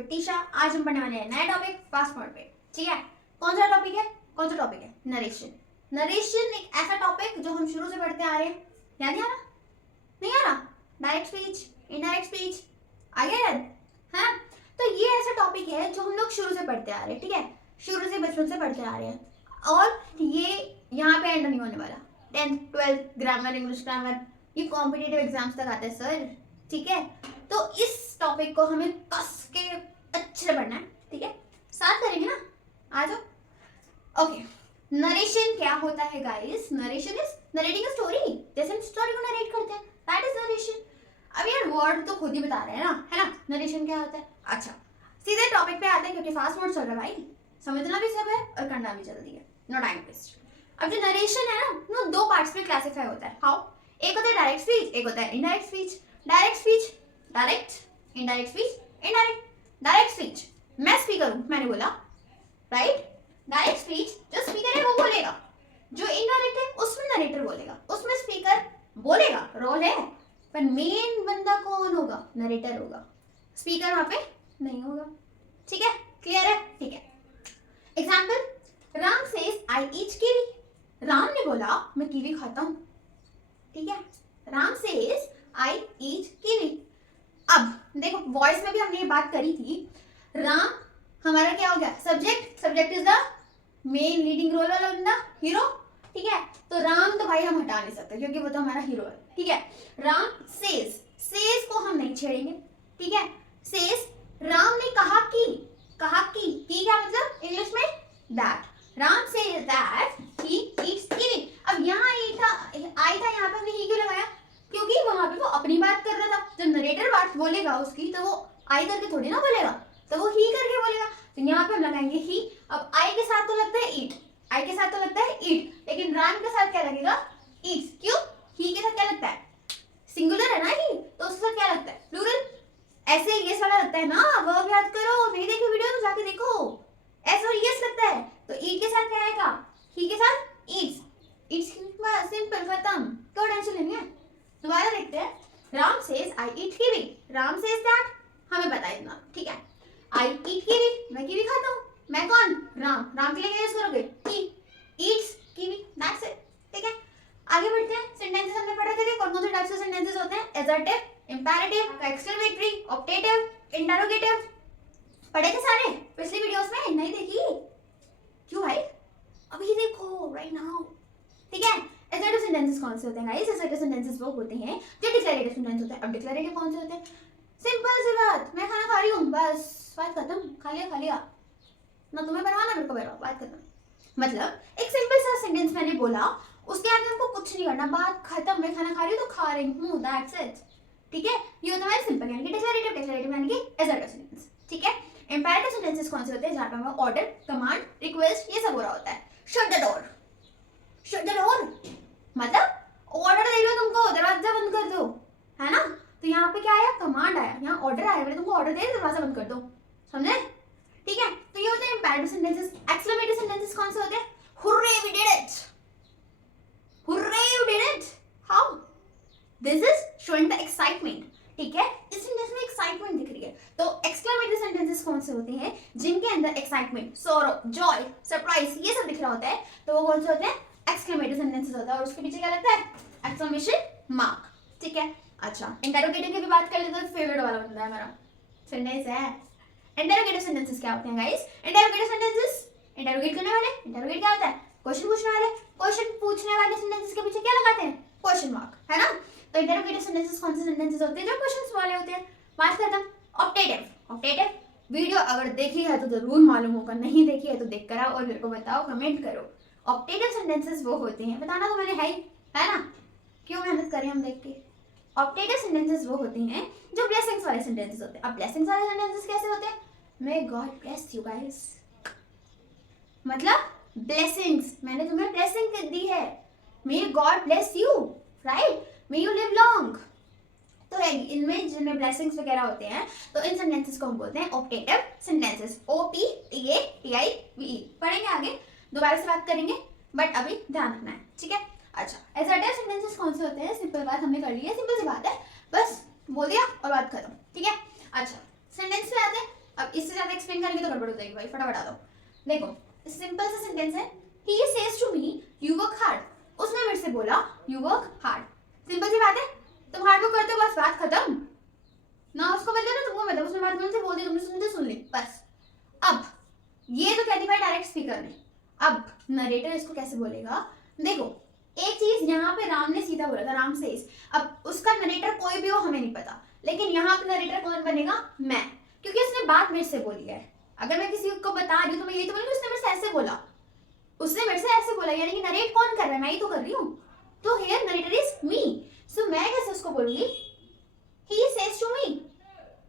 With Trisha. आज हम पढ़ने वाले हैं नया टॉपिक फास्ट फॉरवर्ड पे। ठीक है, कौन सा टॉपिक है? नरेशन। नरेशन एक ऐसा टॉपिक जो हम शुरू से पढ़ते आ रहे हैं। याद नहीं आ रहा? नहीं आ रहा? डायरेक्ट स्पीच, इनडायरेक्ट स्पीच आ गया याद? हाँ, तो ये ऐसा टॉपिक है जो हम लोग शुरू से पढ़ते आ रहे हैं। ठीक है, शुरू से बचपन से पढ़ते आ रहे हैं और ये यहाँ पे एंड नहीं होने वाला। 10th 12th grammar, English grammar, ये कॉम्पिटिटिव एग्जाम्स तक आते हैं सर। ठीक है, तो इस टॉपिक को हमें कस के अच्छे से पढ़ना है। ठीक है, स्टार्ट करेंगे ना? आ जाओ। ओके, नरेशन क्या होता है guys? Narration is narrating a story. जैसे हम स्टोरी को नरेट करते हैं, दैट इज नरेशन। अब यार वर्ड तो खुद ही बता रहे हैं ना, है ना? नरेशन क्या होता है? अच्छा, सीधे टॉपिक पे आते हैं क्योंकि फास्ट वर्ड चल रहा है भाई, समझना भी सब है और करना भी जल्दी है, नो टाइम वेस्ट। अब जो नरेशन है ना, वो दो पार्ट्स में क्लासिफाई होता है। हाउ? एक होता है डायरेक्ट स्पीच, एक होता है indirect speech. Direct speech direct, indirect speech indirect. Direct speech मैं स्पीकर हूं, मैंने बोला राइट। डायरेक्ट स्पीच जो स्पीकर है वो बोलेगा, जो इनडायरेक्ट है उसमें नरेटर बोलेगा, उसमें स्पीकर बोलेगा, रोल है, पर मेन बंदा कौन होगा? नरेटर होगा, स्पीकर वहां पे नहीं होगा। ठीक है, क्लियर है? ठीक है, example, Ram says I eat kiwi. Ram ने बोला मैं कीवी खाता हूं। ठीक है, Ram says I eat kiwi. अब देखो वॉइस में भी हमने ये बात करी थी, राम हमारा क्या हो गया? Subject. Subject is the main leading role वाला बंदा, हीरो। ठीक है, तो राम तो भाई हम हटा नहीं सकते क्योंकि वो तो हमारा हीरो है। ठीक है, राम सेज, सेज को हम नहीं छेड़ेंगे। ठीक है, सेज, राम ने कहा कि, कहा कि क्या मतलब इंग्लिश में? That. Ram says that he eats kiwi. अब यहाँ आई था यहाँ पे हमने ही क्यों लगाया? क्योंकि वहां पे वो अपनी बात कर रहा था। जब नरेटर बात बोलेगा उसकी तो वो आई करके थोड़ी ना बोलेगा, तो वो ही करके बोलेगा। तो यहाँ पे हम लगाएंगे ही। अब आई के साथ तो लगता है ईट, आई के साथ तो लगता है ईट, लेकिन राम के साथ क्या लगेगा? ईट्स। क्यों? ही के साथ क्या लगता है? सिंगुलर है ना ही, तो उसके साथ क्या लगता है? प्लूरल। ऐसे यस वाला लगता है ना, वर्ब याद करो, नहीं देखी वीडियो तो जाके देखो। एस और यस लगता है, तो ईट के साथ क्या आएगा? ही के साथ ईट्स। ईट्स सिंपल, खत्म, क्यों टेंशन लेनी है? दोबारा देखते हैं, Ram says I eat kiwi. Ram says that, हमें पता है इतना। ठीक है, आई ईट कीवी, मैं कीवी खाता हूँ। मैं कौन? राम। राम के लिए क्या यूज करोगे? He eats kiwi, that's it. ठीक है, आगे बढ़ते हैं। सेंटेंसेस हमने पढ़े थे, कौन कौन से टाइप्स के सेंटेंसेस होते हैं? Assertive, imperative, exclamatory, optative, interrogative. पढ़े थे सारे पिछली वीडियोस में? नहीं देखी? क्यों भाई? अभी देखो राइट नाउ। ठीक है, एसर्टिव सेंटेंसेस कौन से होते हैं गाइस? एसर्टिव सेंटेंसेस वो होते हैं जो डिक्लेरेटिव सेंटेंस होते हैं। अब डिक्लेरेटिव कौन से होते हैं? सिंपल सी बात, मैं खाना खा रही हूँ, बस बात खत्म, खा लिया खा लिया, ना तुम्हें बनवाना मेरे को बनवाओ, बात खत्म। मतलब एक सिंपल सा सेंटेंस मैंने बोला, उसके आगे हमको कुछ नहीं करना, बात खत्म। मैं खाना खा रही हूँ तो खा रही हूँ, दैट्स इट। ठीक है, ये होता है सिंपल यानी कि डिक्लेरेटिव, डिक्लेरेटिव यानी कि एसर्टिव सेंटेंस। ठीक है, इंपेरेटिव सेंटेंसेस कौन से होते हैं? जहाँ पे हमें ऑर्डर, कमांड, रिक्वेस्ट ये सब हो रहा होता है। Shut the door, shut the door मतलब ऑर्डर दे रही हो तुमको, दरवाजा बंद कर दो, है ना? तो यहाँ पे क्या आया? कमांड आया, यहाँ ऑर्डर आया, मैंने तुमको ऑर्डर दे दरवाजा बंद कर दो, समझे? ठीक है, तो ये होते हैं इंपेरेटिव सेंटेंसेस। एक्सक्लेमेटरी सेंटेंसेस कौन से होते हैं? Hurray we did it, hurray you did it. How? This is showing the excitement. ठीक है, इस सेंटेंस में एक्साइटमेंट दिख रही है। तो एक्सक्लेमेटरी सेंटेंसेस कौन से होते हैं? जिनके अंदर एक्साइटमेंट, सोरो, जॉय, सरप्राइज ये सब दिख रहा होता है, तो वो कौन से होते हैं? एक्सक्लेमेटरी सेंटेंसेस होता है। और उसके पीछे क्या लगता है? Exclamation mark. ठीक है, अच्छा इंटरोगेटिव की भी बात कर लेते हैं, फेवरेट वाला बंदा है हमारा सेंटेंस है। इंटरोगेटिव सेंटेंसेस क्या होते हैं गाइस? इंटरोगेटिव सेंटेंसेस इंटरोगेट करने वाले। इंटरोगेट क्या होता है? क्वेश्चन पूछने वाले। क्वेश्चन पूछने वाले सेंटेंसेस के पीछे क्या लगाते हैं? क्वेश्चन मार्क, है ना? तो इंटरोगेटिव सेंटेंसेस कौन से सेंटेंसेस होते हैं? जो क्वेश्चंस वाले होते हैं। बात खत्म। ऑप्टेटिव, ऑप्टेटिव वीडियो अगर देखी है तो जरूर मालूम होगा, नहीं देखी है तो देख कर आओ और मेरे को बताओ, कमेंट करो। ऑप्टेटिव सेंटेंसेस वो होते हैं, बताना तो मैंने है ना? क्यों मेहनत करें हम देख के। ऑप्टेटिव सेंटेंसेस वो होते हैं जो ब्लेसिंग्स वाले सेंटेंसेस होते हैं। अब ब्लेसिंग्स वाले सेंटेंसेस कैसे होते हैं? May God bless you guys, मतलब ब्लेसिंग्स, मैंने तुम्हें ब्लेसिंग दी है, may God bless you, right? May you live long. तो इनमें जिनमें ब्लेसिंग्स वगैरह होते हैं, तो इन सेंटेंसेस को हम बोलते हैं ऑप्टेटिव सेंटेंसेस। OPTATIVE। पढ़ेंगे आगे, दोबारा से बात करेंगे, बट अभी ध्यान रखना है। ठीक है, अच्छा एसर्टिव सेंटेंसेस कौन से होते हैं? सिंपल बात हमने कर ली है, सिंपल सी बात है, बस बोल दिया और बात खत्म। ठीक है, अच्छा सेंटेंस पे आते हैं। अब अब इससे ज्यादा एक्सप्लेन करेंगे तो गड़बड़ हो जाएगी भाई, फटाफट आ दो। देखो सिंपल सा सेंटेंस है, he says to me you work hard, उसने मेरे से बोला यू वर्क हार्ड। सिंपल सी बात है, तुम हार्ड वर्क करते हो बस बात खत्म ना, उसको मतलब ना तुमको मतलब उसने बात तुमसे बोल दी, तुमने सुनी तो सुन ली बस। अब ये तो कह दी भाई डायरेक्ट स्पीकर ने, अब नरेटर इसको कैसे बोलेगा? देखो एक चीज यहाँ पे राम ने सीधा बोला था, राम सेज, अब उसका नरेटर कोई भी हो हमें नहीं पता, लेकिन यहाँ पे नरेटर कौन बनेगा? मैं, क्योंकि उसने बात मेरे से बोली है। अगर मैं किसी को बता रही हूँ तो मैं यही तो बोलूंगी उसने मेरे से ऐसे बोला, उसने मेरे से ऐसे बोला, यानी कि नरेट कौन कर रहा है? मैं ही तो कर रही हूँ, तो हियर नरेटर इज मी। सो मैं कैसे उसको बोलूंगी? ही सेज टू मी,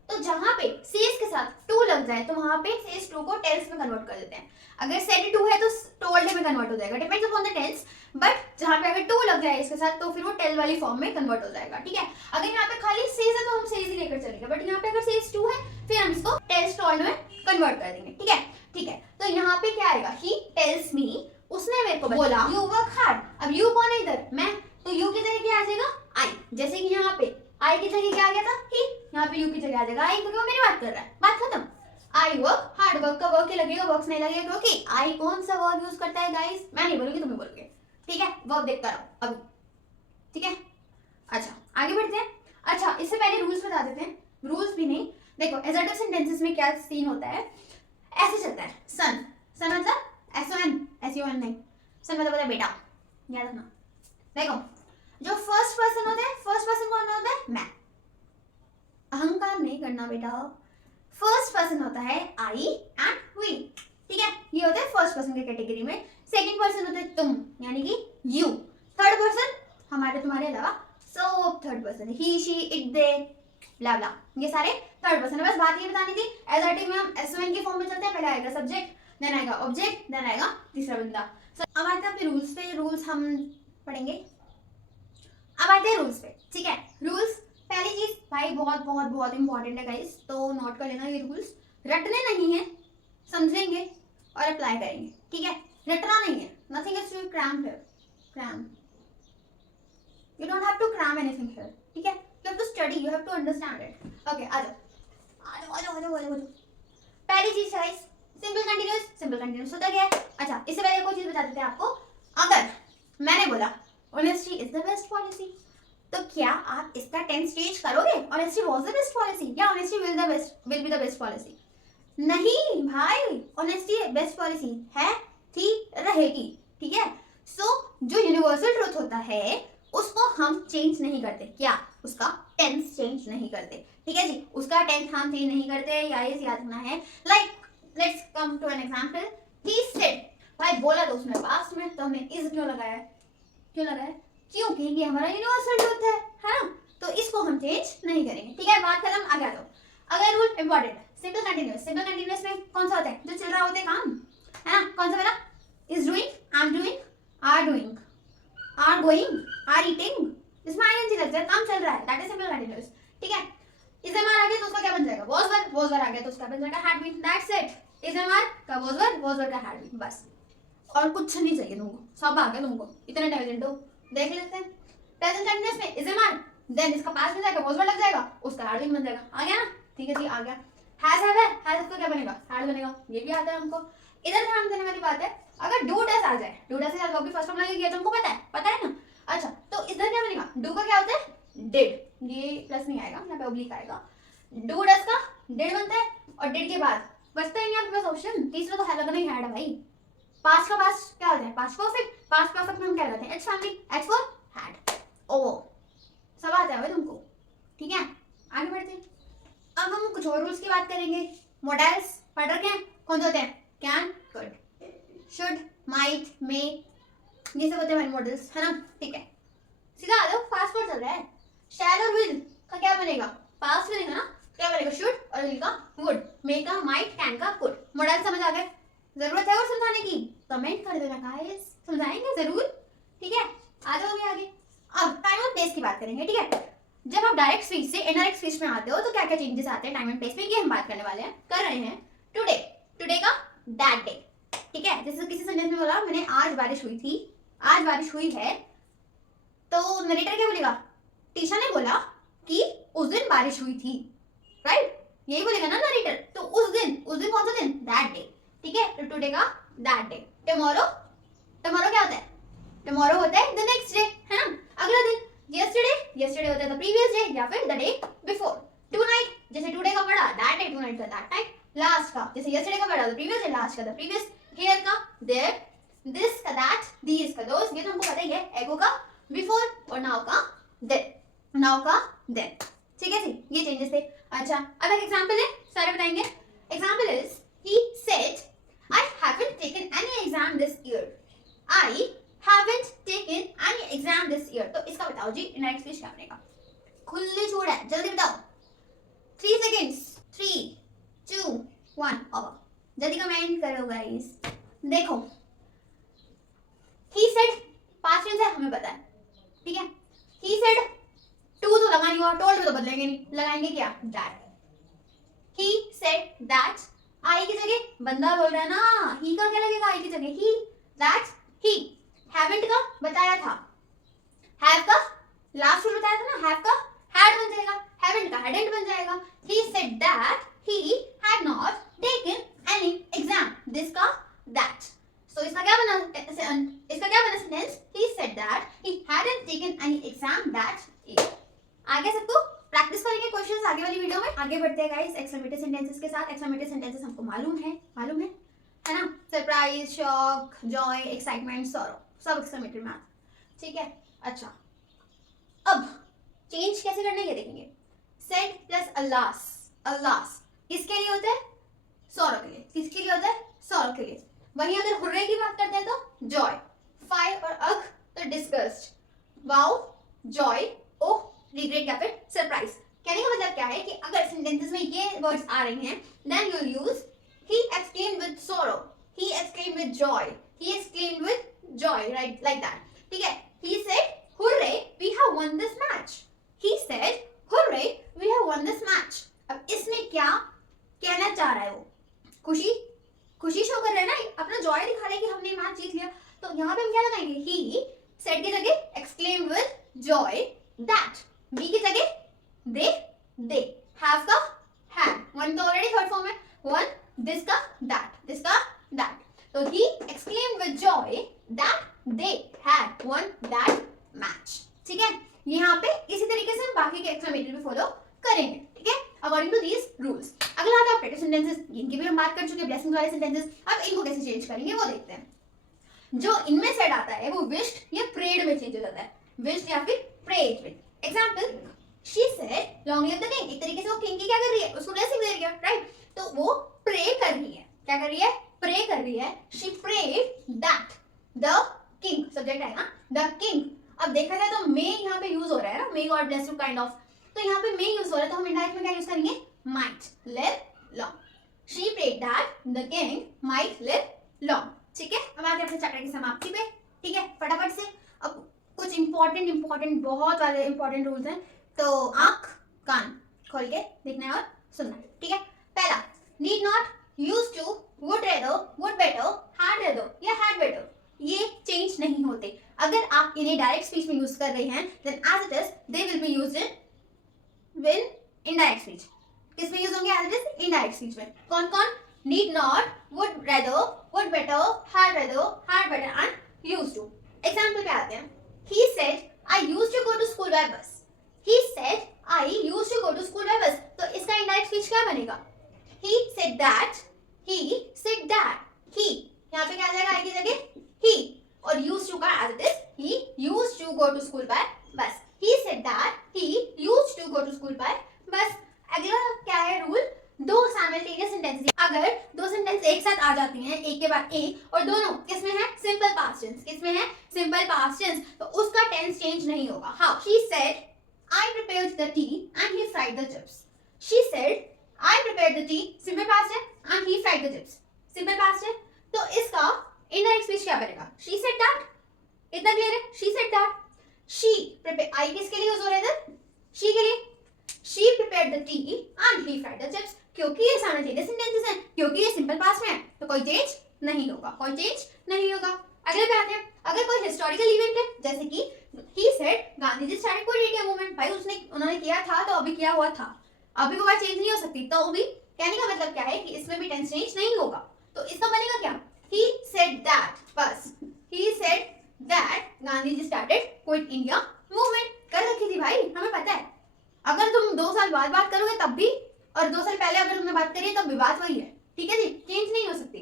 तो जहां पे सेज के साथ टू लग जाए तो वहां पे सेज टू को टेल्स में कन्वर्ट कर देते हैं। अगर सेड टू है तो टोल्ड में कन्वर्ट हो जाएगा, depends upon the tense, but जहां पे अगर टू लग जाए इसके साथ तो फिर वो टेल वाली फॉर्म में कन्वर्ट हो जाएगा, ठीक है। अगर यहाँ पे खाली सेज है तो हम सेज ही लेकर चलेंगे, बट यहाँ पे अगर सेज टू है फिर हम इसको टेल्स टोल्ड में कन्वर्ट कर देंगे, ठीक है। ठीक है, तो यहाँ पे क्या आएगा? ही टेल्स मी, उसने मेरे को बोला यू वर्क हार्ड। अब यू कौन है इधर? मैं, तो यू की जगह क्या आ जाएगा? आई। जैसे कि यहाँ पे आई की जगह क्या आ गया था? ही, यहाँ पे यू की जगह आ जाएगा आई, क्योंकि वो मेरी बात कर रहा है, बात खत्म। आई वर्क हार्ड, वर्क का वर्क ही लगेगा, वर्क्स नहीं लगेगा, क्योंकि आई कौन सा वर्ब यूज करता है गाइस? मैं नहीं बोलूंगी, तुम्हें बोलोगे, ठीक है। वर्ब देखता रहो अभी, ठीक है। अच्छा आगे बढ़ते हैं। अच्छा इससे पहले रूल्स बता देते हैं, रूल्स भी नहीं, देखो एसर्टिव सेंटेंसेस में क्या सीन होता है, ऐसे चलता है। सन, सन मतलब SON, SUN नहीं, सन मतलब होता है बेटा, याद रखना। देखो जो फर्स्ट पर्सन होता है, फर्स्ट पर्सन कौन होता है? मैं। अहंकार नहीं करना बेटा, फर्स्ट पर्सन होता है आई एंड वी, ठीक है, ये होता है फर्स्ट पर्सन के कैटेगरी में। सेकंड पर्सन होता है तुम, यानी कि यू। थर्ड पर्सन हमारे तुम्हारे अलावा सब थर्ड पर्सन है, ही शी इट दे ब्ला ब्ला, ये सारे थर्ड पर्सन है। बस बात ये बतानी थी, एसर्टिव में हम SON की फॉर्म में चलते हैं, पहले आएगा सब्जेक्ट, देन आएगा ऑब्जेक्ट, देन आएगा तीसरा बंदा। अब आते हैं अपने रूल्स पे, रूल्स हम पढ़ेंगे। अब आते हैं रूल्स पे, ठीक है। रूल्स, पहली चीज भाई बहुत बहुत बहुत इंपॉर्टेंट है गाइस, तो नोट कर लेना, ये रूल्स रटने नहीं है, समझेंगे और अप्लाई करेंगे, ठीक है। रटना नहीं है, nothing is to cram here, cram, you don't have to cram anything here, ठीक है। You have to study, you have to understand it, okay. आ जाओ आ जाओ आ जाओ आ जाओ। पहली चीज guys, simple continuous, simple continuous होता क्या है? अच्छा इससे पहले कोई चीज बता देते हैं आपको, अगर मैंने बोला honesty is the best policy, तो क्या आप इसका टेंस चेंज करोगे? Honesty was the best policy या honesty will be the best policy? नहीं भाई, ऑनेस्टी बेस्ट पॉलिसी है, थी, रहेगी, ठीक है। सो जो यूनिवर्सल ट्रुथ होता है उसको हम चेंज नहीं करते, क्या? उसका टेंस चेंज नहीं करते, ठीक है जी, उसका टेंस हम चेंज नहीं करते, या ये याद रखना है। Like let's come to an example, he said, भाई बोला तो उसने पास्ट में, तो हमने इज क्यों लगाया? क्यों लगाया? क्योंकि ये हमारा यूनिवर्सल ट्रुथ है ना, तो इसको हम चेंज नहीं करेंगे, ठीक है। बात खत्म, आगे आ जाओ। अगला रूल इंपॉर्टेंट है, सिंपल कंटीन्यूअस। सिंपल कंटीन्यूअस में कौन सा होता है? जो चल रहा होता है काम, है ना। कौन सा वाला? Is doing, I am doing, are doing, are going, are eating, इसमें आईएनजी लग जाए, काम चल रहा है, दैट इज सिंपल कंटीन्यूअस, ठीक है। इज एम आर आ गया तो उसका क्या बन जाएगा? वाज वर, वाज वर आ गया तो उसका बन जाएगा had been, that's it. Is am are का वाज वर का हैड बीन, बस, और कुछ नहीं चाहिए तुमको, सब आ गया तुमको, इतने इंटेलिजेंट हो। देख लेते हैं प्रेजेंट कंटीन्यूअस में इज एम आर, देन इसका पास्ट बन जाएगा, वाज वर लग जाएगा, उसका हैड बीन बन जाएगा, आ गया ना, ठीक है जी, आ गया। हैज है, हैज का क्या बनेगा? हैड बनेगा, ये भी आता है हमको। इधर ध्यान देने वाली बात है, अगर डू डस आ जाए, डू डस के साथ वर्ब फर्स्ट फॉर्म लगेगी, तुमको पता है ना। अच्छा तो इधर क्या बनेगा? डू का क्या होता है? डिड, ये प्लस नहीं आएगा, यहाँ पे ऑब्लिक आएगा। डू डस का डिड बनता है, और डिड के बाद बचता ही नहीं आपके पास ऑप्शन, तीसरा तो है लगना ही हैड है भाई। पास्ट का पास्ट क्या होता है? पास्ट परफेक्ट, पास्ट परफेक्ट में हम क्या लगाते हैं? H family, H for had, ओ सब आता है भाई तुमको, ठीक है। आगे बढ़ते हैं, अब हम कुछ और रूल्स की बात करेंगे। मॉडल्स पढ़ रखे हैं, कौन से होते हैं? कैन, कुड, शुड, माइट, मे, ये सब होते हैं हमारे मॉडल्स, है ना, ठीक है। सीधा आ जाओ, फास्ट फॉरवर्ड चल रहा है। शैल और विल का क्या बनेगा? पास्ट बनेगा ना, क्या बनेगा? शुड, और विल का वुड, मे का माइट, कैन का कुड। मॉडल समझ आ गए? जरूरत है और समझाने की? कमेंट कर देना गाइस, समझाएंगे जरूर, ठीक है। आ जाओ आगे। अब टाइम और प्लेस की बात करेंगे, ठीक है। जब आप डायरेक्ट स्पीच से इनडायरेक्ट स्पीच में आते हो तो क्या क्या चेंजेस आते हैं टाइम एंड प्लेस में, ये हम बात करने वाले हैं, कर रहे हैं। टुडे, टुडे का दैट डे, ठीक है। जैसे किसी सेंटेंस में बोला मैंने आज बारिश हुई थी, आज बारिश हुई है, तो नरेटर क्या बोलेगा? टीशा ने बोला कि उस दिन बारिश हुई थी, राइट। यही बोलेगा ना नरेटर। तो उस दिन कौन सा दिन? That day. ठीक है, तो टुडे का दैट डे। टुमारो क्या होता है? टुमारो होता है द नेक्स्ट डे, है ना, अगला दिन। यस्टरडे होता है द प्रीवियस डे या फिर द डे बिफोर। टुनाइट, जैसे टुडे का पढ़ा दैट डे, टुनाइट का दैट टाइम। लास्ट का जैसे यस्टरडे का पढ़ा द प्रीवियस डे, लास्ट का द प्रीवियस। हियर का देयर, दिस का दैट, दीस का दोस, ये तो हमको पता ही है। एगो का बिफोर और नाउ का देन। ठीक है जी, ये चेंजेस थे। अच्छा, अब एक एग्जांपल है, सारे बताएंगे। Example is he said I haven't taken any exam this year. I haven't taken any exam this year. तो इसका बताओ जी, इनडायरेक्ट स्पीच क्या बनेगा? खुली छूट है, जल्दी बताओ। 3 seconds, 3, 2, 1, ओवर। जल्दी कमेंट करो गाइस। देखो, he said पास्ट टेंस है, हमें पता है, ठीक है। he said टू तो लगानी होगा, टोल्ड में तो बदलेंगे नहीं, लगाएंगे क्या? दैट। he said that, आई की जगह बंदा बोल रहा है ना, ही का क्या लगेगा आई की जगह? ही, दैट, ही। हैवेंट का बताया था, हैव का लास्ट में बताया था ना, हैव का हैड बन जाएगा, हैवेंट का हैडंट बन जाएगा। He said that he had not taken any exam, this का दैट। सो इसका क्या बना sentence? He said that he hadn't taken any exam that year. आगे सबको प्रैक्टिस करेंगे क्वेश्चंस आगे वाली वीडियो में। आगे बढ़ते हैं गाइस एक्सक्लेमेटिव सेंटेंसेस के साथ। एक्सक्लेमेटिव सेंटेंसेस हमको मालूम है ना? Surprise, shock, Joy, excitement, sorrow, सब एक्सक्लेमेटिव में आते, ठीक है। अच्छा, अब चेंज कैसे करना है ये देखेंगे। सेड प्लस अल्लास किसके लिए होता है? सॉरो के लिए। किसके लिए होता है? सॉरो के लिए। वहीं अगर हुर्रे की बात करते हैं तो जॉय, फायर और अग तो डिस्गस्ट, वाओ, जॉय, ओह, रिग्रेट या फिर सरप्राइज। कहने का मतलब क्या है कि अगर सेंटेंसेस में ये वर्ड्स आ रहे हैं, then you will use he exclaimed with sorrow, he exclaimed with joy, he exclaimed with joy, right, like that, ठीक है। he said hooray we have won this match, he said hooray we have won this match। अब इसमें क्या कहना चाह रहा है वो? खुशी शो कर रहा है ना, अपना जॉय दिखा रहा है कि हमने मैच जीत लिया। तो यहाँ पे हम क्या लगाएंगे? he said की जगह exclaimed with joy that, we की जगह दे, हैव का हैड, वन तो ऑलरेडी थर्ड फॉर्म है, वन, दिस का दैट। तो he exclaimed with joy that they had won that match, ठीक है। यहाँ पे इसी तरीके से हम बाकी के एक्सक्लेमेटरी भी फॉलो करेंगे, ठीक है, अकॉर्डिंग टू दीज रूल्स। अगला आता है ऑपरेटिव सेंटेंसेस, इनकी भी हम बात कर चुके हैं, ब्लेसिंग वाले सेंटेंसेस। अब इनको कैसे चेंज करेंगे वो देखते हैं। जो इनमें सेड आता है वो विश्ड या प्रेड में चेंज हो जाता है, विश्ड या फिर प्रेड में। Example, she said long live the king, एक तरीके से वो किंग की क्या कर रही है? उसको ब्लेसिंग दे रही है, राइट। तो वो प्रे कर रही है, क्या कर रही है? प्रे कर रही है। she prayed that the king, subject है ना, the king। अब देखा जाए तो मे यहाँ पे यूज हो रहा है ना, may God bless you kind of, तो यहाँ पे मे यूज हो रहा है, तो हम इनडायरेक्ट में क्या यूज करेंगे? might live long, she prayed that the king might live long, ठीक है। अब आगे अपने चैप्टर की समाप्ति पे, ठीक है, फटाफट से। अब कुछ इंपॉर्टेंट बहुत सारे इंपॉर्टेंट रूल्स हैं, तो आंख कान खोल के देखना है और सुनना है, ठीक है। पहला, need not, used to, would rather, would better, had rather या हैड बेटर, ये चेंज नहीं होते। अगर आप इन्हें डायरेक्ट स्पीच में यूज कर रहे हैं, then as it is they will be used in indirect speech. किस में यूज होंगे? As it is indirect speech में। कौन कौन? Need not, would rather, would better, had rather, had better and used to. Example पे आते हैं। he said I used to go to school by bus, he said I used to go to school by bus, तो इसका indirect speech क्या बनेगा? he said that, he यहाँ पे क्या आ जाएगा? आई की जगह he, और used to का as it is, he used to go to school by bus, he said that he used to go to school by bus। अगला क्या है रूल? दो साइमल्टेनियस सेंटेंसेस, अगर दो सेंटेंस एक साथ आ जाती हैं एक के बाद एक, और दोनों किसमें है? Simple past tense. किसमें है? सिंपल पास्ट टेंस, तो उसका टेंस चेंज नहीं होगा। How? she said I prepared the tea and he fried the chips, she said I prepared the tea, simple past है, and he fried the chips, simple past है। तो इसका indirect speech क्या बनेगा? she said that, इतना clear है? she said that, she prepare, आई किसके लिए यूज हो रहा है इधर? she के लिए। she prepared the tea and he fried the chips, क्योंकि ये साइमल्टेनियस सेंटेंसेस हैं, क्योंकि ये सिंपल पास्ट में है, तो कोई चेंज नहीं होगा, अगले पे आते हैं। अगर कोई हिस्टोरिकल इवेंट है, जैसे कि he said Gandhi ji started quit India movement, भाई उन्होंने किया था तो अभी किया हुआ था, अभी वो बात चेंज नहीं हो सकती, तो भी कहने का मतलब क्या है कि इसमें भी टेंस चेंज नहीं होगा। तो इसका बनेगा क्या, he said that, बस he said that Gandhi ji started quit India movement। कर रखी थी भाई, हमें पता है। अगर तुम 2 साल बाद बात करोगे तब भी, और 2 साल पहले अगर तुमने बात करी है तब भी बात वही है, ठीक है जी, चेंज नहीं हो सकती।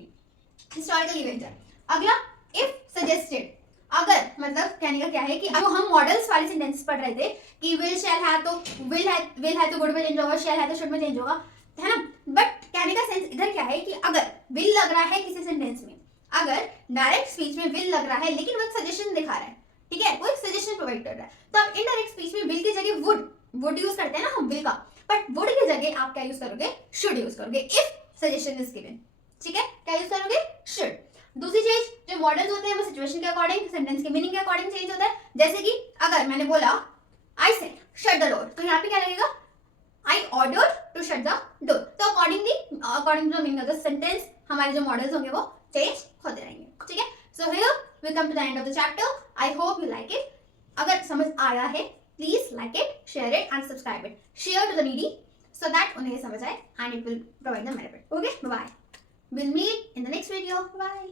हिस्टोरिकल इवेंट है। अगला इफ सजेस्टेड, अगर मतलब कहने का क्या है कि जो हम मॉडल्स वाले सेंटेंस पढ़ रहे थे कि विल शैल है तो विल है तो गुड में चेंज होगा, शैल है तो शुड में चेंज होगा, है ना। बट कहने का सेंस इधर क्या है कि अगर विल लग रहा है किसी सेंटेंस में, अगर डायरेक्ट स्पीच में विल लग रहा है लेकिन वो एक सजेशन दिखा रहा है, ठीक है, वो एक सजेशन प्रोवाइड कर रहा है, तो आप इनडायरेक्ट स्पीच में विल की जगह वुड यूज करते हैं ना हम विल का, बट वुड की जगह आप क्या यूज करोगे, शुड यूज करोगे इफ सजेशन इज गिवन, ठीक है, क्या यूज करोगे, शुड। दूसरी चीज, जो मॉडल्स होते हैं वो सिचुएशन के अकॉर्डिंग, सेंटेंस के मीनिंग के अकॉर्डिंग चेंज होता है। जैसे कि अगर मैंने बोला I said shut the door, तो यहाँ पे क्या लगेगा, I order to shut the door. तो according to meaning of the sentence हमारे जो मॉडल्स होंगे वो चेंज होते रहेंगे, ठीक है। So here we come to the end of the chapter. I hope you like it. अगर समझ आया है please like it, share it and subscribe it, share to the needy so that उन्हें समझ आए and it will provide them benefit. Okay, bye bye. We'll meet in the next video. Bye.